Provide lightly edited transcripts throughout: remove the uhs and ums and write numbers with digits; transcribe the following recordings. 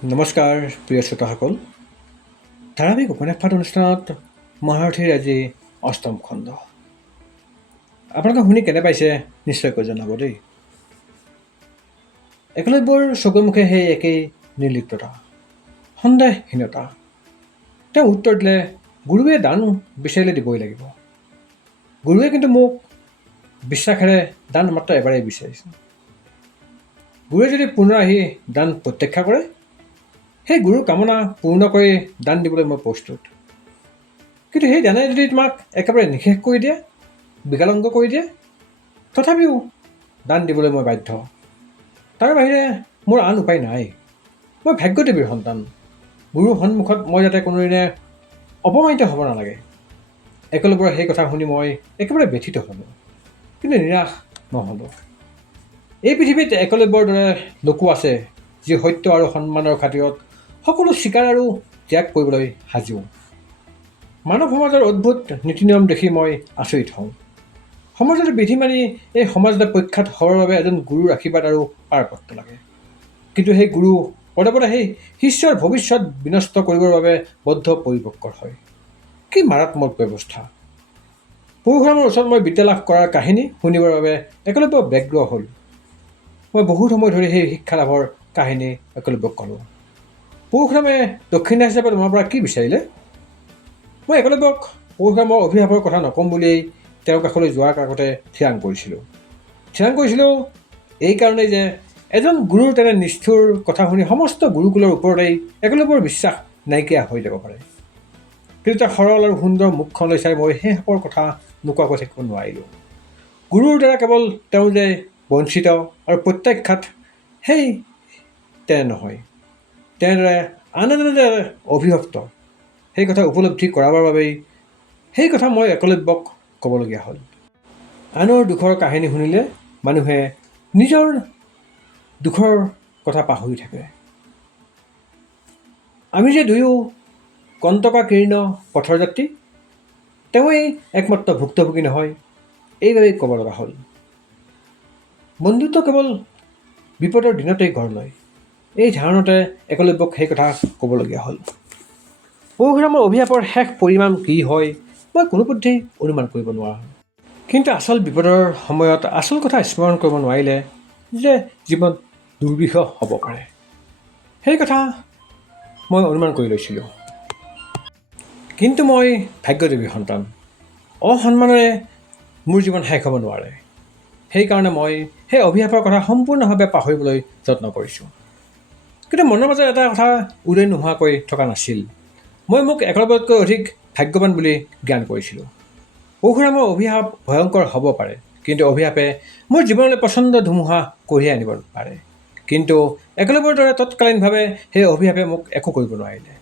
নমস্কাৰ প্ৰিয় শ্ৰোতাসকল, ধাৰাবাহিক উপন্যাস পাঠ অনুষ্ঠানত মহাৰথীৰ আজি অষ্টম খণ্ড। আপোনালোকে শুনি কেনে পাইছে নিশ্চয়কৈ জনাব দেই। একলব্যৰ চকুৰ মুখে সেই একেই নিৰ্লিপ্ততা, সন্দেহহীনতা। তেওঁ উত্তৰ দিলে, গুৰুৱে দান বিচাৰিলে দিবই লাগিব। গুৰুৱে কিন্তু মোক বিশ্বাসেৰে দান মাত্ৰ এবাৰেই বিচাৰিছে। গুৰুৱে যদি পুনৰ আহি দান প্ৰত্যাখ্যা কৰে, সেই গুৰুৰ কামনা পূৰ্ণ কৰি দান দিবলৈ মই প্ৰস্তুত। কিন্তু সেই দানে যদি তোমাক একেবাৰে নিষেধ কৰি দিয়ে, বিকলাংগ কৰি দিয়ে, তথাপিও দান দিবলৈ মই বাধ্য। তাৰ বাহিৰে মোৰ আন উপায় নাই। মই ভাগ্যদেৱীৰ সন্তান। গুৰুৰ সন্মুখত মই যাতে কোনোদিনে অপমানিত হ'ব নালাগে। একলব্যৰ সেই কথা শুনি মই একেবাৰে ব্যথিত হ'লোঁ, কিন্তু নিৰাশ নহ'লোঁ। এই পৃথিৱীত একলব্যৰ দৰে লোকো আছে, যি সত্য আৰু সন্মানৰ খাতিৰত সকলো স্বীকাৰ আৰু ত্যাগ কৰিবলৈ সাজু। মানৱ সমাজৰ অদ্ভুত নীতি নিয়ম দেখি মই আচৰিত হওঁ। সমাজৰ বিধি মানি এই সমাজলৈ প্ৰখ্যাত হ'বৰ বাবে এজন গুৰুৰ আশীৰ্বাদ আৰু পাৰপত্ৰ লাগে। কিন্তু সেই গুৰু পদে পদে সেই শিষ্যৰ ভৱিষ্যত বিনষ্ট কৰিবৰ বাবে বদ্ধ পৰিপক্কৰ হয়। কি মাৰাত্মক ব্যৱস্থা! পৰশুৰামৰ ওচৰত মই বিদ্যা লাভ কৰাৰ কাহিনী শুনিবৰ বাবে একলব্য ব্যগ্ৰ হ'ল। মই বহুত সময় ধৰি সেই শিক্ষা লাভৰ কাহিনী একলব্যক ক'লোঁ। পৰশুৰামে দক্ষিণা হিচাপে তোমাৰ পৰা কি বিচাৰিলে? মই একলব্যক পৰশুৰামৰ অভিশাপৰ কথা নক'ম বুলিয়েই তেওঁৰ কাষলৈ যোৱাৰ আগতে থিৰাং কৰিছিলোঁ এই কাৰণেই যে এজন গুৰুৰ তেনে নিষ্ঠুৰ কথা শুনি সমস্ত গুৰুকুলৰ ওপৰতেই একলব্যৰ বিশ্বাস নাইকিয়া হৈ যাব পাৰে। কিন্তু তাৰ সৰল আৰু সুন্দৰ মুখখনলৈ চাই মই সেই সাপৰ কথা নোকোৱাকৈ থাকিব নোৱাৰিলোঁ। গুৰুৰ দ্বাৰা কেৱল তেওঁ যে বঞ্চিত আৰু প্ৰত্যাখ্যাত, সেই তেনে নহয়, তেনেদৰে আন এজনে যে অভিশপ্ত, সেই কথা উপলব্ধি কৰাবৰ বাবেই সেই কথা মই একলব্যক ক'বলগীয়া হ'ল। আনৰ দুখৰ কাহিনী শুনিলে মানুহে নিজৰ দুখৰ কথা পাহৰি থাকে। আমি যে দুয়ো কণ্টকাকীৰ্ণ পথৰ যাত্ৰী, তেওঁৱেই একমাত্ৰ ভুক্তভোগী নহয়, এইবাবেই ক'ব লগা হ'ল। বন্ধুত্ব কেৱল বিপদৰ দিনতেই গঢ় লয়, এই ধাৰণতে একলব্যক সেই কথা ক'বলগীয়া হ'ল। পৰশুৰামৰ অভিশাপৰ শেষ পৰিণাম কি হয় মই কোনোপধ্যেই অনুমান কৰিব নোৱাৰা হ'ল। কিন্তু আচল বিপদৰ সময়ত আচল কথা স্মৰণ কৰিব নোৱাৰিলে যে জীৱন দুৰ্বিষহ হ'ব পাৰে, সেই কথা মই অনুমান কৰি লৈছিলোঁ। কিন্তু মই ভাগ্যদেৱীৰ সন্তান। অসন্মানেৰে মোৰ জীৱন শেষ হ'ব নোৱাৰে। সেইকাৰণে মই সেই অভিশাপৰ কথা সম্পূৰ্ণভাৱে পাহৰিবলৈ যত্ন কৰিছোঁ। কিন্তু মনৰ মাজত এটা কথা উদয় নোহোৱাকৈ থকা নাছিল। মই মোক একলব্যতকৈ অধিক ভাগ্যৱান বুলি জ্ঞান কৰিছিলোঁ। পৰশুৰামৰ অভিশাপ ভয়ংকৰ হ'ব পাৰে, কিন্তু অভিশাপে মোৰ জীৱনলৈ প্ৰচণ্ড ধুমুহা কঢ়িয়াই আনিব পাৰে। কিন্তু একলব্যৰ দৰে তৎকালীনভাৱে সেই অভিশাপে মোক একো কৰিব নোৱাৰিলে।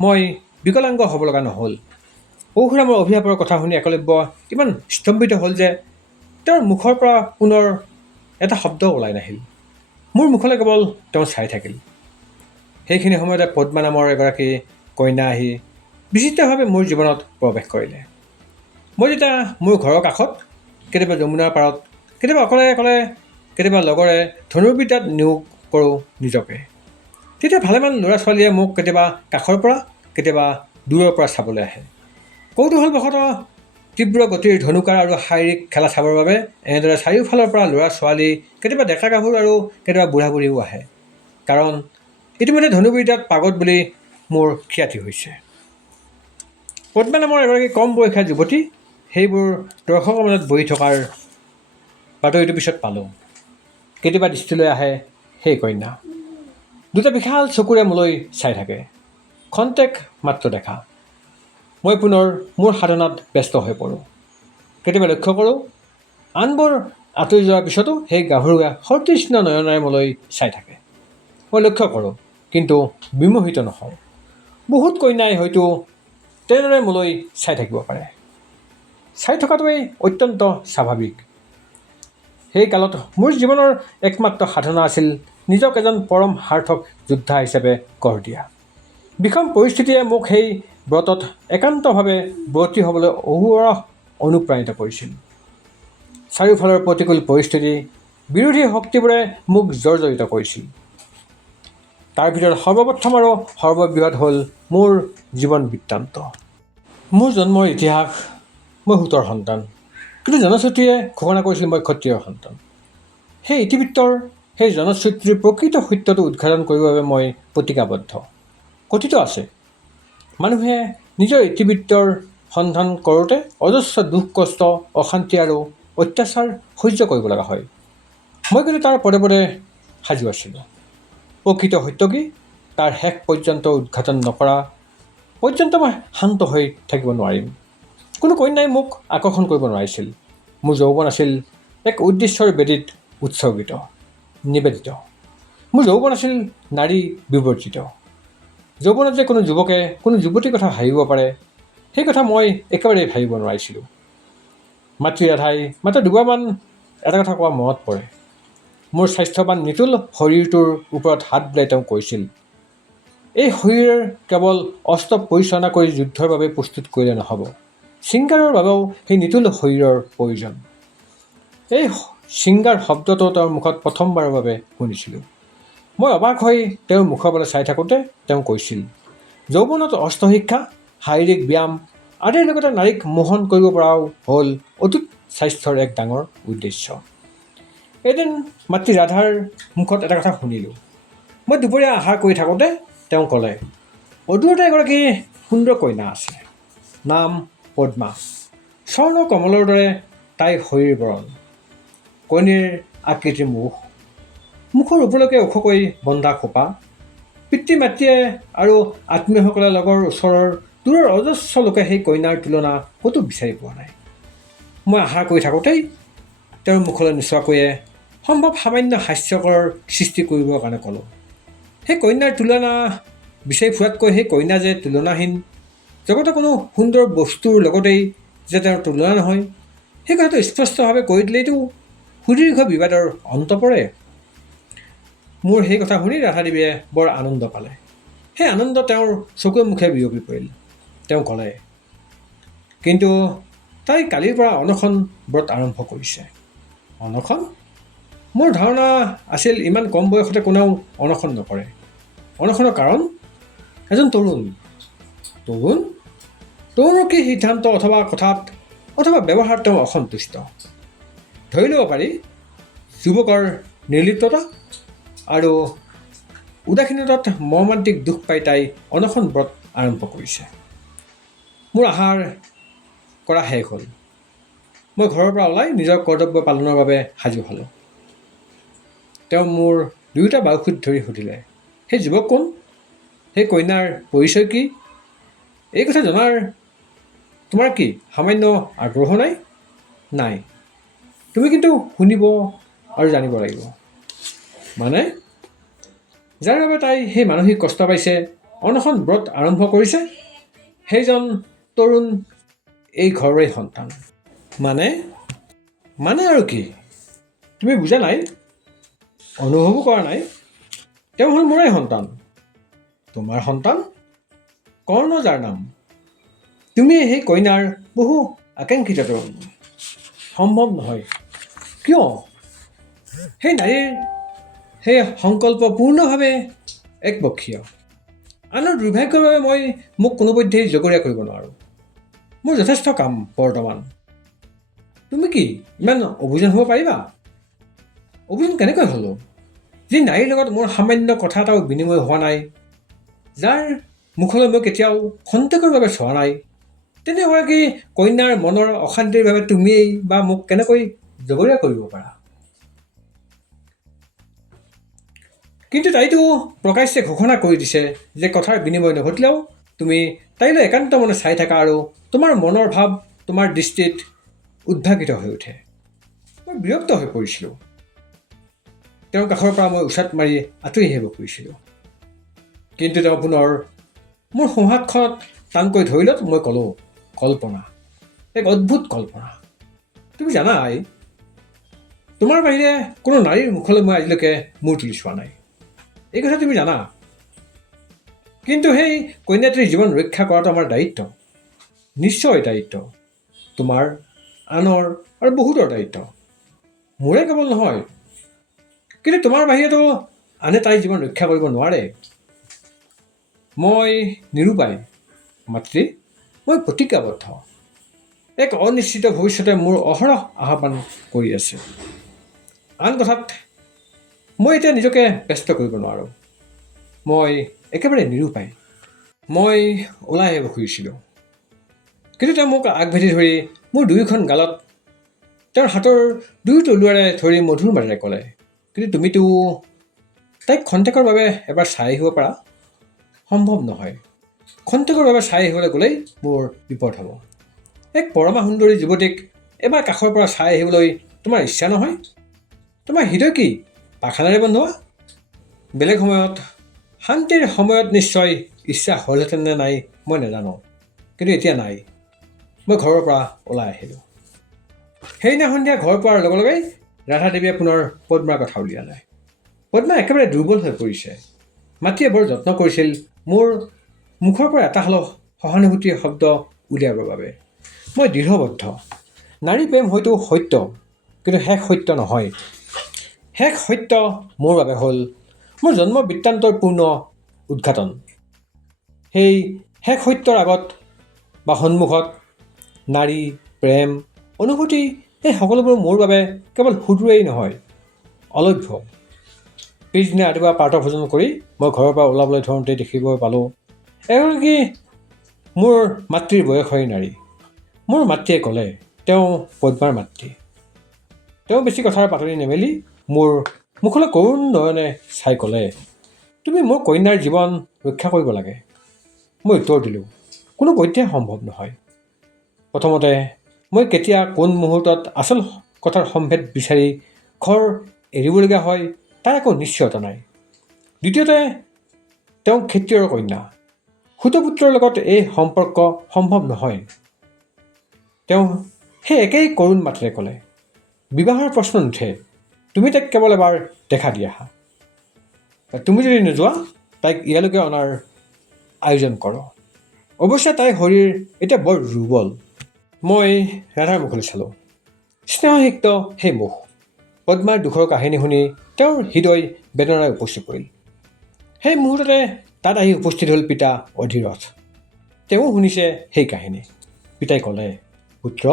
মই বিকলাংগ হ'ব লগা নহ'ল। পৰশুৰামৰ অভিশাপৰ কথা শুনি একলব্য ইমান স্তম্ভিত হ'ল যে তেওঁৰ মুখৰ পৰা পুনৰ এটা শব্দও ওলাই নাহিল। মোৰ মুখলৈ কেৱল তেওঁ চাই থাকিল। সেইখিনি সময়তে পদ্মা নামৰ এগৰাকী কন্যা আহি বিচিত্ৰভাৱে মোৰ জীৱনত প্ৰৱেশ কৰিলে। মই যেতিয়া মোৰ ঘৰৰ কাষত, কেতিয়াবা যমুনাৰ পাৰত, কেতিয়াবা অকলে অকলে, কেতিয়াবা লগৰে ধনুৰ্বিদ্যাত নিয়োগ কৰোঁ নিজকে, তেতিয়া ভালেমান ল'ৰা ছোৱালীয়ে মোক কেতিয়াবা কাষৰ পৰা, কেতিয়াবা দূৰৰ পৰা চাবলৈ আহে। কৌতূহলবশতঃ তীব্ৰ গতিৰ ধনুকাৰ আৰু শাৰীৰিক খেলা চাবৰ বাবে এনেদৰে চাৰিওফালৰ পৰা ল'ৰা ছোৱালী, কেতিয়াবা ডেকা গাভৰু আৰু কেতিয়াবা বুঢ়া বুঢ়ীও আহে। কাৰণ ইতিমধ্যে ধনুৰ্বিদ্যাত পাগত বুলি মোৰ খ্যাতি হৈছে। পদ্মা নামৰ এগৰাকী কম বয়সীয়া যুৱতী সেইবোৰ দৰ্শকৰ মাজত বহি থকাৰ বাতৰিটো পিছত পালোঁ। কেতিয়াবা দৃষ্টিলৈ আহে সেই কন্যা, দুটা বিশাল চকুৰে মোলৈ চাই থাকে। খন্তেক মাত্ৰ দেখা। মই পুনৰ মোৰ সাধনাত ব্যস্ত হৈ পৰোঁ। কেতিয়াবা লক্ষ্য কৰোঁ, আনবোৰ আঁতৰি যোৱাৰ পিছতো সেই গাভৰুৱে সতৃষ্ণ নয়নেৰে মোলৈ চাই থাকে। মই লক্ষ্য কৰোঁ, কিন্তু বিমোহিত নহওঁ। বহুত কন্যাই হয়তো তেনেদৰে মোলৈ চাই থাকিব পাৰে। চাই থকাটোৱেই অত্যন্ত স্বাভাৱিক। সেই কালত মোৰ জীৱনৰ একমাত্ৰ সাধনা আছিল নিজক এজন পৰম সাৰ্থক যোদ্ধা হিচাপে গঢ় দিয়া। বিষম পৰিস্থিতিয়ে মোক সেই ব্ৰতত একান্তভাৱে ব্ৰতী হ'বলৈ অহৰহ অনুপ্ৰাণিত কৰিছিল। চাৰিওফালৰ প্ৰতিকূল পৰিস্থিতি, বিৰোধী শক্তিবোৰে মোক জৰ্জৰিত কৰিছিল। তাৰ ভিতৰত সৰ্বপ্ৰথম আৰু সৰ্ববৃহৎ হ'ল মোৰ জীৱন বৃত্তান্ত। মোৰ জন্মৰ ইতিহাস, মই সূতৰ সন্তান, কিন্তু জনশ্ৰুতিয়ে ঘোষণা কৰিছিল মই ক্ষত্ৰিয়ৰ সন্তান। সেই ইতিবৃত্তৰ, সেই জনশ্ৰুতিৰ প্ৰকৃত সত্যটো উদ্ঘাটন কৰিবৰ বাবে মই প্ৰতিজ্ঞাবদ্ধ। কথিত আছে, মানুহে নিজৰ ইতিবৃত্তৰ সন্ধান কৰোঁতে অজস্ৰ দুখ কষ্ট, অশান্তি আৰু অত্যাচাৰ সহ্য কৰিব লগা হয়। মই কিন্তু তাৰ পদে পদে সাজু আছিলোঁ। প্ৰকৃত সত্য কি তাৰ শেষ পৰ্যন্ত উদ্ঘাটন নকৰা পৰ্যন্ত মই শান্ত হৈ থাকিব নোৱাৰিম। কোনো কন্যাই মোক আকৰ্ষণ কৰিব নোৱাৰিছিল। মোৰ যৌৱন আছিল এক উদ্দেশ্যৰ বেদীত উৎসৰ্গিত, নিবেদিত। মোৰ যৌৱন আছিল নাৰী বিবৰ্জিত। যৌৱনত যে কোনো যুৱকে কোনো যুৱতীৰ কথা ভাবিব পাৰে, সেই কথা মই একেবাৰেই ভাবিব নোৱাৰিছিলোঁ। মাতৃ ৰাধাই মাত্ৰ দুবাৰমান এটা কথা কোৱা মনত পৰে। মোৰ স্বাস্থ্যৱান নিতুল শৰীৰটোৰ ওপৰত হাত বুলাই তেওঁ কৈছিল, এই শৰীৰ কেৱল অস্ত্ৰ পৰিচালনা কৰি যুদ্ধৰ বাবে প্ৰস্তুত কৰিলে নহ'ব, শৃংগাৰৰ বাবেও সেই নিতুল শৰীৰৰ প্ৰয়োজন। এই শৃংগাৰ শব্দটো তেওঁৰ মুখত প্ৰথমবাৰৰ বাবে শুনিছিলোঁ। মই অবাক হৈ তেওঁৰ মুখৰ ফালে চাই থাকোঁতে তেওঁ কৈছিল, যৌৱনত অস্ত্ৰ শিক্ষা, শাৰীৰিক ব্যায়াম আদিৰ লগতে নাৰীক মোহন কৰিব পৰাও হ'ল অটুট স্বাস্থ্যৰ এক ডাঙৰ উদ্দেশ্য। এদিন মাতৃ ৰাধাৰ মুখত এটা কথা শুনিলোঁ। মই দুপৰীয়া আহাৰ কৰি থাকোঁতে তেওঁ ক'লে, অদূৰতে এগৰাকী সুন্দৰ কন্যা আছে, নাম পদ্মা। স্বৰ্ণ কমলৰ দৰে তাইৰ শৰীৰ বৰণ, কণীৰ আকৃতিৰ মুখ, মুখৰ ওপৰলৈকে ওখকৈ বন্ধা খোপা। পিতৃ মাতৃয়ে আৰু আত্মীয়সকলে লগৰ ওচৰৰ দূৰৰ অজস্ৰ লোকে সেই কন্যাৰ তুলনা ক'তো বিচাৰি পোৱা নাই। মই আহাৰ কৰি থাকোঁতেই তেওঁৰ মুখলৈ নোচোৱাকৈয়ে সম্ভৱ সামান্য হাস্যকৰ সৃষ্টি কৰিবৰ কাৰণে ক'লোঁ, সেই কন্যাৰ তুলনা বিচাৰি ফুৰাতকৈ সেই কন্যা যে তুলনাহীন, জগতৰ কোনো সুন্দৰ বস্তুৰ লগতেই যে তেওঁৰ তুলনা নহয়, সেই কথাটো স্পষ্টভাৱে কৈ দিলেইতো সুদীৰ্ঘ বিবাদৰ অন্ত পৰে। মোৰ সেই কথা শুনি ৰাধাদেৱীয়ে বৰ আনন্দ পালে। সেই আনন্দ তেওঁৰ চকুৱে মুখে বিয়পি পৰিল। তেওঁ ক'লে, কিন্তু তাই কালিৰ পৰা অনশন ব্ৰত আৰম্ভ কৰিছে। অনশন? মোৰ ধাৰণা আছিল ইমান কম বয়সতে কোনেও অনশন নকৰে। অনশনৰ কাৰণ? এজন তৰুণ। তৰুণ? তৰুণৰ কি সিদ্ধান্ত অথবা কথাত অথবা ব্যৱহাৰত তেওঁ অসন্তুষ্ট? ধৰি ল'ব পাৰি যুৱকৰ নিৰ্লিপ্ততা আৰু উদাসীনতাত মৰ্মান্তিক দুখ পাই তাই অনশন ব্ৰত আৰম্ভ কৰিছে। মোৰ আহাৰ কৰা শেষ হ'ল। মই ঘৰৰ পৰা ওলাই নিজৰ কৰ্তব্য পালনৰ বাবে সাজু হ'লোঁ। তেওঁ মোৰ দুয়োটা বাহুত ধৰি সুধিলে, সেই যুৱক কোন? সেই কন্যাৰ পৰিচয় কি? এই কথা জনাৰ তোমাৰ কি সামান্য আগ্ৰহ নাই? নাই। তুমি কিন্তু শুনিব আৰু জানিব লাগিব। মানে? যাৰ বাবে তাই সেই মানসিক কষ্ট পাইছে, অনশন ব্ৰত আৰম্ভ কৰিছে, সেইজন তৰুণ এই ঘৰৰে সন্তান। মানে? মানে আৰু কি? তুমি বুজা নাই? অনুভৱো কৰা নাই? তেওঁ হ'ল মোৰে সন্তান। তোমাৰ সন্তান? কৰ্ণ যাৰ নাম। তুমি সেই কন্যাৰ বহু আকাংক্ষিত তৰুণ। সম্ভৱ নহয়। কিয়? সেই নাৰীৰ সেই সংকল্প পূৰ্ণভাৱে একপক্ষীয়। আনৰ দুৰ্ভাগ্যৰ বাবে মই মোক কোনোপধ্যেই জগৰীয়া কৰিব নোৱাৰোঁ। মোৰ যথেষ্ট কাম বৰ্তমান। তুমি কি ইমান অবুজন হ'ব পাৰিবা? অবুজন কেনেকৈ হ'লো? যি নাৰীৰ লগত মোৰ সামান্য কথা এটাও বিনিময় হোৱা নাই, যাৰ মুখলৈ মই কেতিয়াও খন্তেকৰ বাবে চোৱা নাই, তেনে এগৰাকী কন্যাৰ মনৰ অশান্তিৰ বাবে তুমিয়েই বা মোক কেনেকৈ জগৰীয়া কৰিব পাৰা? কিন্তু তাইতো প্ৰকাশ্যে ঘোষণা কৰি দিছে যে কথাৰ বিনিময় নঘটিলেও তুমি তাইলৈ একান্ত মনে চাই থাকা আৰু তোমাৰ মনৰ ভাৱ তোমাৰ দৃষ্টিত উদ্ভাসিত হৈ উঠে। মই বিৰক্ত হৈ পৰিছিলোঁ। তেওঁৰ কাষৰ পৰা মই উচাত মাৰি আঁতৰি আহিব খুজিছিলোঁ। কিন্তু তেওঁ পুনৰ মোৰ সোঁহাতখনত টানকৈ ধৰিলত মই ক'লোঁ, কল্পনা, এক অদ্ভুত কল্পনা। তুমি জানা আই, তোমাৰ বাহিৰে কোনো নাৰীৰ মুখলৈ মই আজিলৈকে মূৰ তুলি চোৱা নাই। এই কথা তুমি জানা। কিন্তু সেই কন্যাটিৰ জীৱন ৰক্ষা কৰাটো আমাৰ দায়িত্ব। নিশ্চয় দায়িত্ব। তোমাৰ, আনৰ আৰু বহুতৰ দায়িত্ব। মোৰে কেৱল নহয়। কিন্তু তোমাৰ বাহিৰেতো আনে তাইৰ জীৱন ৰক্ষা কৰিব নোৱাৰে। মই নিৰূপায় মাতৃ, মই প্ৰতিজ্ঞাবদ্ধ। এক অনিশ্চিত ভৱিষ্যতে মোৰ অহৰহ আহ্বান কৰি আছে। আন কথাত মই এতিয়া নিজকে ব্যস্ত কৰিব নোৱাৰোঁ। মই একেবাৰে নিৰূপায়। মই ওলাই আহিব খুজিছিলোঁ, কিন্তু তেওঁ মোক আগভেটি ধৰি মোৰ দুয়োখন গালত তেওঁৰ হাতৰ দুয়ো তলুৱাৰে ধৰি মধুৰ মাতেৰে ক'লে, কিন্তু তুমিতো তাইক খন্তেকৰ বাবে এবাৰ চাই আহিব পাৰা। সম্ভৱ নহয়। খন্তেকৰ বাবে চাই আহিবলৈ গ'লেই মোৰ বিপদ হ'ব। এক পৰমা সুন্দৰী যুৱতীক এবাৰ কাষৰ পৰা চাই আহিবলৈ তোমাৰ ইচ্ছা নহয়? তোমাৰ হৃদয় কি পাখানেৰে বন্ধোৱা? বেলেগ সময়ত, শান্তিৰ সময়ত নিশ্চয় ইচ্ছা হ'লহেঁতেন নে নাই মই নাজানো, কিন্তু এতিয়া নাই। মই ঘৰৰ পৰা ওলাই আহিলোঁ। সেইদিনা সন্ধিয়া ঘৰ পোৱাৰ লগে লগেই ৰাধাদেৱীয়ে পুনৰ পদ্মাৰ কথা উলিয়ালে। পদ্মা একেবাৰে দুৰ্বল হৈ পৰিছে। মাতৃয়ে বৰ যত্ন কৰিছিল মোৰ মুখৰ পৰা এটা হ'লেও সহানুভূতিৰ শব্দ উলিয়াবৰ বাবে। মই দৃঢ়বদ্ধ। নাৰী প্ৰেম হয়তো সত্য, কিন্তু শেষ সত্য নহয়। শেষ সত্য মোৰ বাবে হ'ল মোৰ জন্ম বৃত্তান্তৰ পূৰ্ণ উদঘাটন। সেই শেষ সত্যৰ আগত বা সন্মুখত নাৰী, প্ৰেম, অনুভূতি এই সকলোবোৰ মোৰ বাবে কেৱল সুদূৰেই নহয়, অলভ্য। পিছদিনা ৰাতিপুৱা প্ৰাতঃভোজন কৰি মই ঘৰৰ পৰা ওলাবলৈ ধৰোঁতেই দেখিব পালোঁ এগৰাকী মোৰ মাতৃৰ বয়সৰে নাৰী। মোৰ মাতৃয়ে ক'লে, তেওঁ পদ্মাৰ মাতৃ। তেওঁ বেছি কথাৰ পাতনি নেমেলি মোৰ মুখলৈ কৰুণ নয়নে চাই ক'লে, তুমি মোৰ কন্যাৰ জীৱন ৰক্ষা কৰিব লাগে। মই উত্তৰ দিলোঁ, কোনোপধ্যেই সম্ভৱ নহয়। প্ৰথমতে মই কেতিয়া কোন মুহূৰ্তত আচল কথাৰ সম্ভেদ বিচাৰি ঘৰ এৰিবলগীয়া হয় তাৰ একো নিশ্চয়তা নাই। দ্বিতীয়তে তেওঁ খেতিয়কৰ কন্যা। সুতপুত্ৰৰ লগত এই সম্পৰ্ক সম্ভৱ নহয়। তেওঁ সেই একেই কৰুণ মাতেৰে ক'লে, বিবাহৰ প্ৰশ্ন নুঠে, তুমি তাইক কেৱল এবাৰ দেখা দি আহা। তুমি যদি নোযোৱা তাইক ইয়ালৈকে অনাৰ আয়োজন কৰ। অৱশ্যে তাইৰ শৰীৰ এতিয়া বৰ দুৰ্বল। মই ৰাধাৰ মুখলৈ চালোঁ। স্নেহসিক্ত সেই মুখ। পদ্মাৰ দুখৰ কাহিনী শুনি তেওঁৰ হৃদয় বেদনাৰে উপচি পৰিল। সেই মুহূৰ্ততে তাত আহি উপস্থিত হ'ল পিতা অধিৰথ। তেওঁ শুনিছে সেই কাহিনী। পিতাই ক'লে, পুত্ৰ,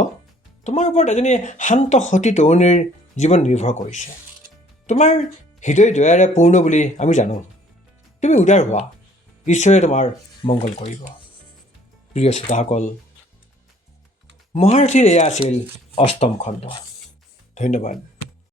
তোমাৰ ওপৰত এজনী শান্ত সতী তৰুণীৰ জীৱন নিৰ্ভৰ কৰিছে। তোমাৰ হৃদয় দয়াৰে পূৰ্ণ বুলি আমি জানো। তুমি উদাৰ হোৱা, ঈশ্বৰে তোমাৰ মংগল কৰিব। প্ৰিয় শ্ৰোতাসকল, মহাৰথীৰ এয়া আছিল ৮ম খণ্ড। ধন্যবাদ।